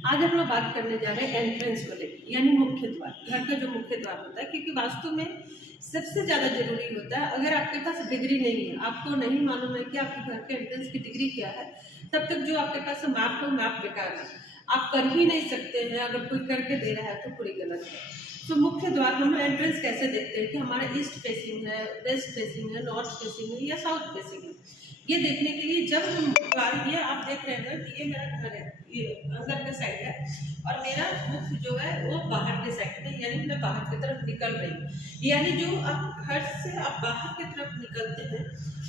आज हम लोग बात करने जा रहे हैं एंट्रेंस को लेकर, यानी मुख्य द्वार। घर का जो मुख्य द्वार होता है, क्योंकि वास्तु में सबसे ज़्यादा जरूरी होता है, अगर आपके पास डिग्री नहीं है, आपको नहीं मालूम है कि आपके घर के एंट्रेंस की डिग्री क्या है, तब तक जो आपके पास मैप हो, मैप बेकार है, आप कर ही नहीं सकते हैं। अगर कोई करके दे रहा है तो पूरी गलत है। तो मुख्य द्वार हम एंट्रेंस कैसे देखते हैं कि हमारा ईस्ट फेसिंग है, वेस्ट फेसिंग है, नॉर्थ फेसिंग है या साउथ फेसिंग है। ये देखने के लिए जब हम द्वार, ये आप देख रहे हैं कि ये मेरा घर है, ये अंदर का साइड है और मेरा मुख जो है वो बाहर के साइड है, यानी मैं बाहर की तरफ निकल रही हूँ। यानी जो आप घर से आप बाहर की तरफ निकलते हैं,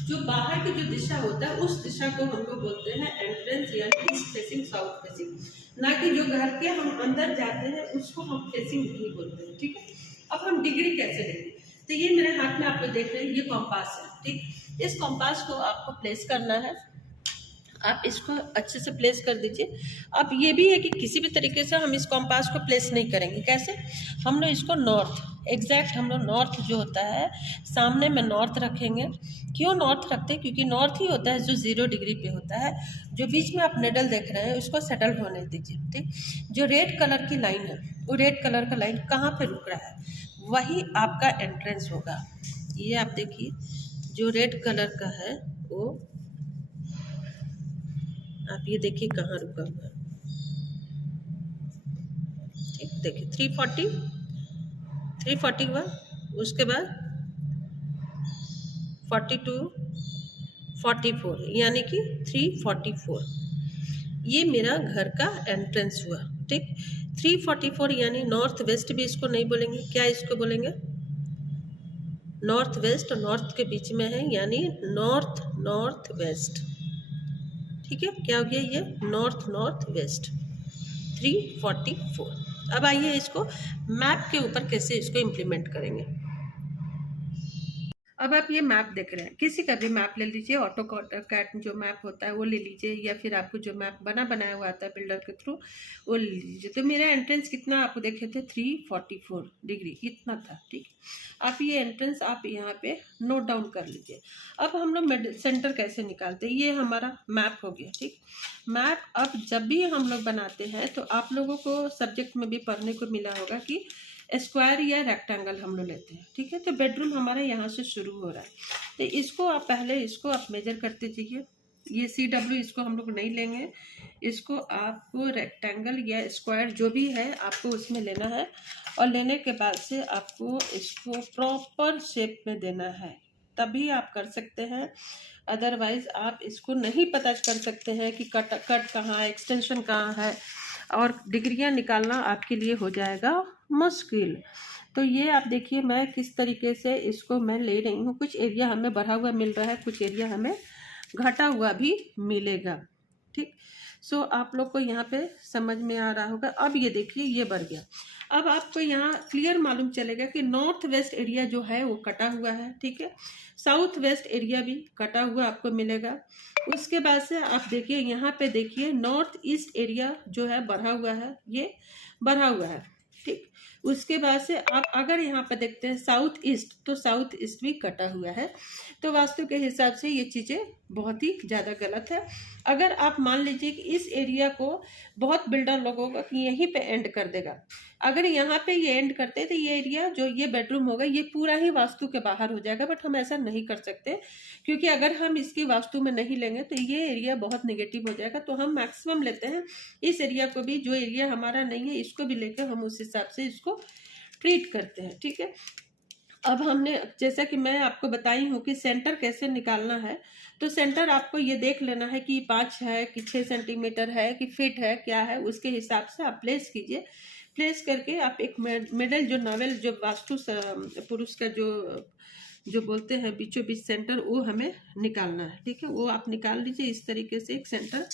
जो बाहर की जो दिशा होता है उस दिशा को हम लोग बोलते हैं एंट्रेंस, यानी ईस्ट फेसिंग, साउथ फेसिंग। ना कि जो घर के हम अंदर जाते हैं उसको हम फेसिंग नहीं बोलते हैं। ठीक है, अब हम डिग्री कैसे लेंगे? तो ये मेरे हाथ में आप लोग देख रहे हैं, ये कॉम्पास है। ठीक, इस कॉम्पास को आपको प्लेस करना है। आप इसको अच्छे से प्लेस कर दीजिए। अब ये भी है कि किसी भी तरीके से हम इस कॉम्पास को प्लेस नहीं करेंगे। कैसे? हम लोग इसको नॉर्थ, एग्जैक्ट हम लोग नॉर्थ जो होता है, सामने में नॉर्थ रखेंगे। क्यों नॉर्थ रखते हैं? क्योंकि नॉर्थ ही होता है जो 0 डिग्री पे होता है। जो बीच में आप नेडल देख रहे हैं उसको सेटल होने दीजिए। ठीक, जो रेड कलर की लाइन है, वो रेड कलर का लाइन कहाँ पे रुक रहा है, वही आपका एंट्रेंस होगा। ये आप देखिए, जो रेड कलर का है वो आप ये देखिए कहाँ रुका हुआ है। ठीक, देखिए 340 हुआ, उसके बाद 42, 44, यानी कि 344। ये मेरा घर का एंट्रेंस हुआ। ठीक, 344 यानी नॉर्थ वेस्ट भी इसको नहीं बोलेंगे, क्या इसको बोलेंगे? नॉर्थ वेस्ट, और नॉर्थ के बीच में है यानी नॉर्थ नॉर्थ वेस्ट। ठीक है, क्या हो गया ये? North north west, 344। अब आइए इसको मैप के ऊपर कैसे इसको इम्प्लीमेंट करेंगे। अब आप ये मैप देख रहे हैं, किसी का भी मैप ले लीजिए, ऑटो कैट जो मैप होता है वो ले लीजिए, या फिर आपको जो मैप बनाया हुआ आता है बिल्डर के थ्रू वो ले लीजिए। तो मेरा एंट्रेंस कितना आप देखे थे? 344 डिग्री इतना था। ठीक, आप ये एंट्रेंस आप यहाँ पे नोट डाउन कर लीजिए। अब हम लोग सेंटर कैसे निकालते हैं, ये हमारा मैप हो गया। ठीक, मैप अब जब भी हम लोग बनाते हैं तो आप लोगों को सब्जेक्ट में भी पढ़ने को मिला होगा कि स्क्वायर या रेक्टेंगल हम लोग लेते हैं। ठीक है, तो बेडरूम हमारा यहाँ से शुरू हो रहा है, तो इसको आप पहले इसको आप मेजर करते जाइए। ये CW इसको हम लोग नहीं लेंगे, इसको आपको रेक्टेंगल या स्क्वायर जो भी है आपको उसमें लेना है, और लेने के बाद से आपको इसको प्रॉपर शेप में देना है, तभी आप कर सकते हैं। अदरवाइज आप इसको नहीं पता कर सकते हैं कि कट कहाँ है, एक्सटेंशन कहाँ है, और डिग्रियां निकालना आपके लिए हो जाएगा मुश्किल। तो ये आप देखिए मैं किस तरीके से इसको मैं ले रही हूँ। कुछ एरिया हमें बढ़ा हुआ मिल रहा है, कुछ एरिया हमें घटा हुआ भी मिलेगा। ठीक, सो आप लोग को यहाँ पे समझ में आ रहा होगा। अब ये देखिए ये बढ़ गया। अब आपको यहाँ क्लियर मालूम चलेगा कि नॉर्थ वेस्ट एरिया जो है वो कटा हुआ है। ठीक है, साउथ वेस्ट एरिया भी कटा हुआ आपको मिलेगा। उसके बाद से आप देखिए यहाँ पे देखिए नॉर्थ ईस्ट एरिया जो है बढ़ा हुआ है, ये बढ़ा हुआ है। ठीक, उसके बाद से आप अगर यहाँ पे देखते हैं साउथ ईस्ट, तो साउथ ईस्ट भी कटा हुआ है। तो वास्तु के हिसाब से ये चीज़ें बहुत ही ज़्यादा गलत है। अगर आप मान लीजिए कि इस एरिया को बहुत बिल्डर लोगों का कि यहीं पे एंड कर देगा, अगर यहाँ पे ये एंड करते तो ये एरिया जो ये बेडरूम होगा ये पूरा ही वास्तु के बाहर हो जाएगा। बट हम ऐसा नहीं कर सकते, क्योंकि अगर हम इसकी वास्तु में नहीं लेंगे तो ये एरिया बहुत नेगेटिव हो जाएगा। तो हम मैक्सिमम लेते हैं इस एरिया को भी, जो एरिया हमारा नहीं है इसको भी लेकर हम उस हिसाब से इसको ट्रीट करते हैं। ठीक है, अब हमने जैसा कि मैं आपको बताई हूँ कि सेंटर कैसे निकालना है, तो सेंटर आपको ये देख लेना है कि 5 है कि 6 सेंटीमीटर है कि फिट है, क्या है, उसके हिसाब से आप प्लेस कीजिए। प्लेस करके आप एक मिडल जो नॉवेल जो वास्तु पुरुष का जो बोलते हैं बीचों बीच सेंटर, वो हमें निकालना है। ठीक है, वो आप निकाल लीजिए इस तरीके से एक सेंटर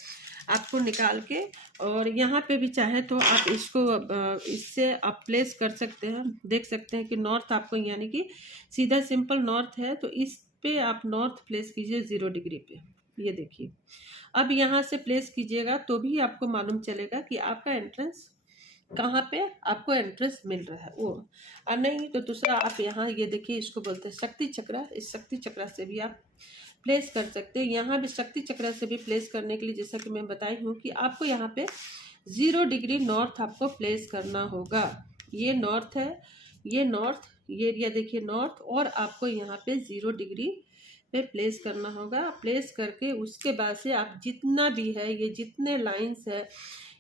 आपको निकाल के, और यहाँ पे भी चाहे तो आप इसको इससे आप प्लेस कर सकते हैं। देख सकते हैं कि नॉर्थ आपको यानी कि सीधा सिंपल नॉर्थ है, तो इस पे आप नॉर्थ प्लेस कीजिए 0 डिग्री पे। ये देखिए, अब यहाँ से प्लेस कीजिएगा तो भी आपको मालूम चलेगा कि आपका एंट्रेंस कहाँ पे आपको एंट्रेंस मिल रहा है वो। और नहीं तो दूसरा आप यहाँ ये देखिए, इसको बोलते हैं शक्ति चक्र। इस शक्ति चक्र से भी आप प्लेस कर सकते हैं। यहाँ भी शक्ति चक्र से भी प्लेस करने के लिए जैसा कि मैं बताई हूँ कि आपको यहाँ पे 0 डिग्री नॉर्थ आपको प्लेस करना होगा। ये नॉर्थ है, ये नॉर्थ, ये एरिया देखिए नॉर्थ, और आपको यहाँ पे 0 डिग्री पे प्लेस करना होगा। प्लेस करके उसके बाद से आप जितना भी है, ये जितने लाइंस है,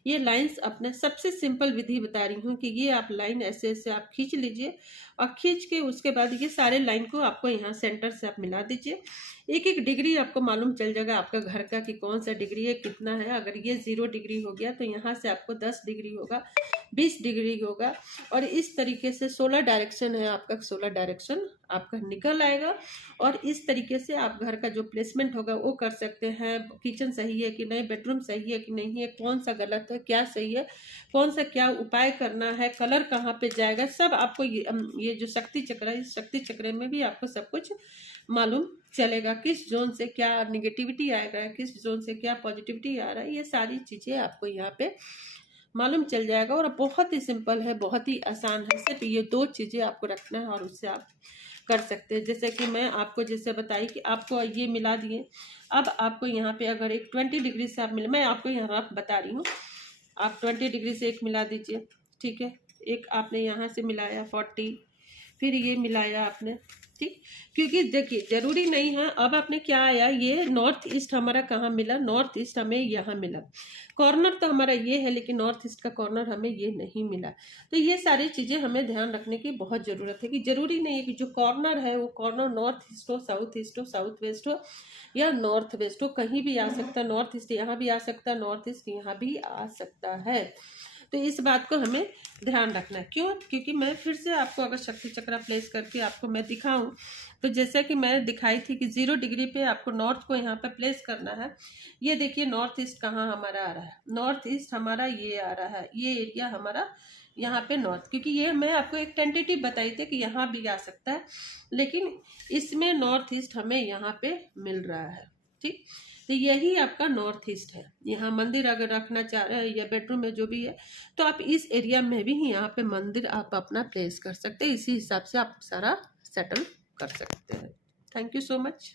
ये लाइंस अपने सबसे सिंपल विधि बता रही हूँ कि ये आप लाइन ऐसे ऐसे आप खींच लीजिए, और खींच के उसके बाद ये सारे लाइन को आपको यहाँ सेंटर से आप मिला दीजिए। एक एक डिग्री आपको मालूम चल जाएगा आपका घर का कि कौन सा डिग्री है, कितना है। अगर ये 0 डिग्री हो गया तो यहाँ से आपको 10 डिग्री होगा, 20 डिग्री होगा, और इस तरीके से 16 डायरेक्शन है आपका, 16 डायरेक्शन आपका निकल आएगा। और इस तरीके से आप घर का जो प्लेसमेंट होगा वो कर सकते हैं। किचन सही है कि नहीं, बेडरूम सही है कि नहीं है, कौन सा गलत है, क्या सही है, कौन सा क्या उपाय करना है, कलर कहाँ पे जाएगा, सब आपको ये जो शक्ति चक्र है, इस शक्ति चक्र में भी आपको सब कुछ मालूम चलेगा। किस जोन से क्या निगेटिविटी आएगा, किस जोन से क्या पॉजिटिविटी आ रहा है, ये सारी चीज़ें आपको यहाँ पे मालूम चल जाएगा। और बहुत ही सिंपल है, बहुत ही आसान है, सिर्फ ये 2 चीज़ें आपको रखना है और उससे आप कर सकते हैं। जैसे कि मैं आपको जैसे बताई कि आपको ये मिला दिए, अब आपको यहाँ पे अगर एक 20 डिग्री से आप मिले, मैं आपको यहाँ बता रही हूँ, आप 20 डिग्री से एक मिला दीजिए, ठीक है। एक आपने यहाँ से मिलाया 40, फिर ये मिलाया आपने, ठीक। क्योंकि देखिए जरूरी नहीं है, अब आपने क्या आया, ये नॉर्थ ईस्ट हमारा कहाँ मिला, नॉर्थ ईस्ट हमें यहाँ मिला, कॉर्नर तो हमारा ये है, लेकिन नॉर्थ ईस्ट का कॉर्नर हमें ये नहीं मिला। तो ये सारी चीज़ें हमें ध्यान रखने की बहुत ज़रूरत है कि जरूरी नहीं है कि जो कॉर्नर है वो कॉर्नर नॉर्थ ईस्ट हो, साउथ वेस्ट हो, या नॉर्थ वेस्ट हो, कहीं भी आ सकता है। नॉर्थ ईस्ट यहाँ भी आ सकता है, नॉर्थ ईस्ट यहाँ भी आ सकता है। तो इस बात को हमें ध्यान रखना है। क्यों? क्योंकि मैं फिर से आपको अगर शक्ति चक्र प्लेस करके आपको मैं दिखाऊं, तो जैसे कि मैं दिखाई थी कि 0 डिग्री पे आपको नॉर्थ को यहाँ पे प्लेस करना है। ये देखिए नॉर्थ ईस्ट कहाँ हमारा आ रहा है, नॉर्थ ईस्ट हमारा ये आ रहा है, ये एरिया हमारा यहाँ पे नॉर्थ, क्योंकि ये मैं आपको एक टेंटेटिव बताई थी कि यहाँ भी आ सकता है, लेकिन इसमें नॉर्थ ईस्ट हमें यहाँ पे मिल रहा है, ठीक। तो यही आपका नॉर्थ ईस्ट है। यहाँ मंदिर अगर रखना चाह रहे हैं या बेडरूम में जो भी है, तो आप इस एरिया में भी यहाँ पे मंदिर आप अपना प्लेस कर सकते हैं। इसी हिसाब से आप सारा सेटल कर सकते हैं। Thank you so much.